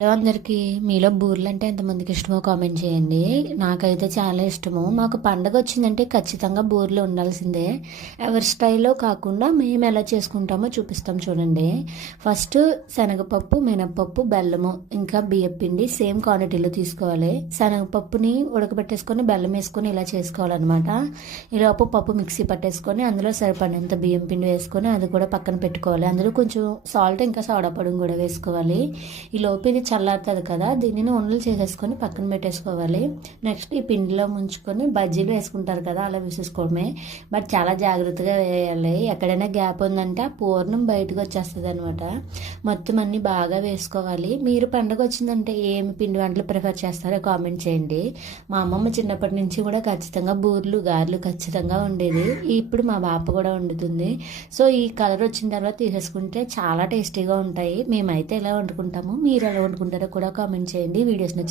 Hello అందరికీ మీలో బూర్లు అంటే ఎంతమందికి ఇష్టమో కామెంట్ చేయండి. నాకైతే చాలా ఇష్టము. మాకు పండగ వచ్చిందంటే ఖచ్చితంగా బూర్లు ఉండాల్సిందే. ఎవరి స్టైల్లో కాకుండా మేము ఎలా చేసుకుంటామో చూపిస్తాం చూడండి. ఫస్ట్ శనగపప్పు మినప్పప్పు బెల్లము ఇంకా బియ్యం పిండి సేమ్ క్వాంటిటీలో తీసుకోవాలి. శనగపప్పుని ఉడకబెట్టేసుకొని బెల్లం వేసుకొని ఇలా చేసుకోవాలన్నమాట. ఈలోపు పప్పు మిక్సీ పట్టేసుకొని అందులో సరిపడినంత బియ్యం పిండి వేసుకొని అది కూడా పక్కన పెట్టుకోవాలి. అందులో కొంచెం సాల్ట్ ఇంకా సోడా పొడి కూడా వేసుకోవాలి. ఈ ఇది చల్లారుతుంది కదా దీనిని ఉండలు చేసేసుకొని పక్కన పెట్టేసుకోవాలి. నెక్స్ట్ ఈ పిండిలో ముంచుకొని బజ్జీలు వేసుకుంటారు కదా అలా వేసేసుకోవడమే. బట్ చాలా జాగ్రత్తగా వేయాలి. ఎక్కడైనా గ్యాప్ ఉందంటే ఆ పూర్ణం బయటకు వచ్చేస్తుంది అనమాట మొత్తం అన్నీ బాగా వేసుకోవాలి. మీరు పండగ వచ్చిందంటే ఏమి పిండి వంటలు ప్రిఫర్ చేస్తారో కామెంట్ చేయండి. మా అమ్మమ్మ చిన్నప్పటి నుంచి కూడా ఖచ్చితంగా బూర్లు గారెలు ఖచ్చితంగా ఉండేది ఇప్పుడు మా బాప కూడా వండుతుంది. సో ఈ కలర్ వచ్చిన తర్వాత తీసేసుకుంటే చాలా టేస్టీగా ఉంటాయి. మేమైతే ఎలా వండుకుంటాము మీరు ఎలా వండుకుంటారు కూడా కామెంట్ చేయండి. వీడియోస్ నచ్చితే